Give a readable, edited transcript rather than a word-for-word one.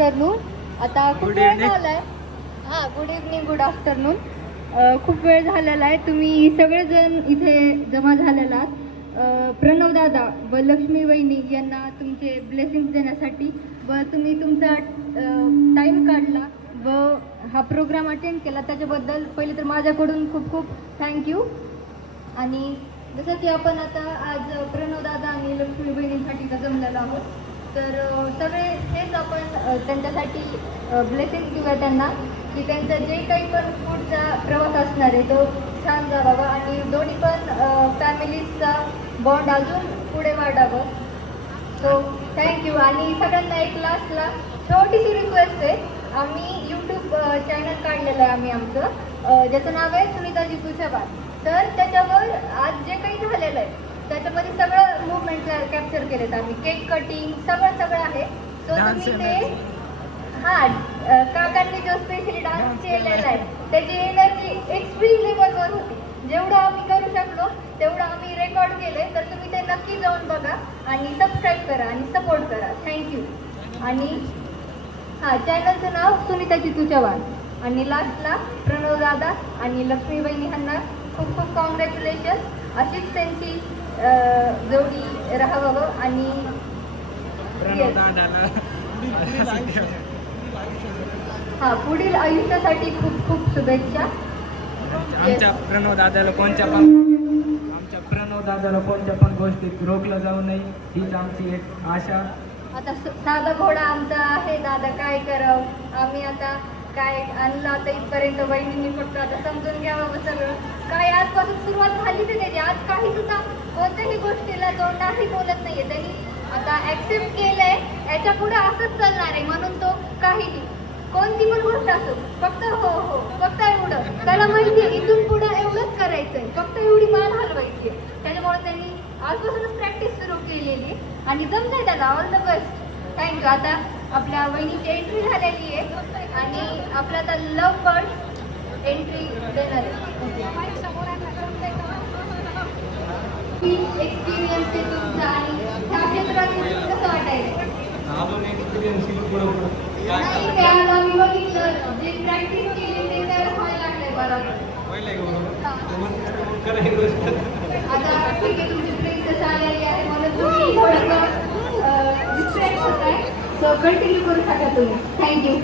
Afternoon. आता खूप वेळ झाला आहे. हां, गुड इव्हनिंग, गुड आफ्टरनून. खूप वेळ झालेला आहे. तुम्ही सगळेजण इथे जमा झालेला आहात प्रणव दादा व लक्ष्मी वहिनी यांना तुमचे ब्लेसिंग्स देण्यासाठी. व तुम्ही तुमचा टाईम काढला व हा प्रोग्राम अटेंड केला त्याच्याबद्दल पहिले तर माझ्याकडून खूप खूप थँक्यू. आणि जसं की आपण आता आज प्रणव दादा आणि लक्ष्मी बहिणींसाठी जमलेलो आहोत, तर सगळे हेच आपण त्यांच्यासाठी ब्लेसिंग देऊया त्यांना, की त्यांचं जे काही पण पुढचा प्रवास असणार आहे तो छान जावावा आणि दोन्ही पण फॅमिलीजचा बॉन्ड अजून पुढे वाढावं. So thank you. आणि सगळ्यांना एक लास्टला छोटीशी रिक्वेस्ट आहे. आम्ही यूट्यूब चॅनल काढलेलं आहे आम्ही आमचं, ज्याचं नाव आहे सुनीताजी तुझ्याबाद. तर त्याच्यावर आज जे काही झालेलं आहे त्याच्यामध्ये सगळं मुवमेंट कॅप्चर केलेत आम्ही. केक कटिंग सगळं आहे. सो तुम्ही ते काकांनी जो स्पेशली डान्स केलेला आहे त्याची एनर्जी एक्स्ट्रीम लेवलवर होती. जेवढं आम्ही करू शकलो तेवढं आम्ही रेकॉर्ड केले. तर तुम्ही ते नक्की जाऊन बघा आणि सबस्क्राईब करा आणि सपोर्ट करा. थँक्यू. आणि चॅनलचं नाव सुनीताजी तुझ्यावाद. आणि लास्टला प्रणव दादा आणि लक्ष्मी बहिणी यांना खूप खूप कॉंग्रॅच्युलेशन. अशीच त्यांची जोडी राहावं आणि पुढील आयुष्यासाठी खूप खूप शुभेच्छा. आमच्या प्रणव दादाला कोणत्या पण गोष्टीत रोखलं जाऊ नये हीच आमची एक आशा. आता साधा घोडा आमचा आहे दादा, काय करावं आम्ही आता. काय आणलं आता इथपर्यंत वहिनींनी फक्त आता समजून घ्यावं सगळं. काय आजपासून सुरुवात झाली ते त्याची. आज काही सुद्धा कोणत्याही गोष्टीला तो नाही बोलत नाहीये. त्यांनी आता ऍक्सेप्ट केलंय. याच्या पुढे असंच चालणार आहे. म्हणून तो काही कोणती पण गोष्ट असो फक्त हो फक्त एवढं त्याला माहिती आहे. इथून पुढे एवढंच करायचंय, फक्त एवढी मान हलवायची. त्याच्यामुळे त्यांनी आजपासूनच प्रॅक्टिस सुरू केलेली आणि जमतंय त्याला. All the best. थँक्यू. आता आपल्या वहिनीची एंट्री झालेली आहे आणि आपला आता लव्ह बर्ड्स एंट्री देणार आहे. एक्सपिरियन्स आहे तुमचा आणि त्या क्षेत्रात कसं वाटायचं? नाही, त्याला आम्ही बघितलं जे प्रॅक्टिस केली ते त्याला व्हायला लागलंय बरोबर. आता ठीक आहे, तुमची प्रिन्सेस आलेली आहे म्हणून तुम्ही थोडंसं डिस्ट्रॅक्ट होत आहे. सो कंटिन्यू करू शकता तुम्ही. थँक्यू.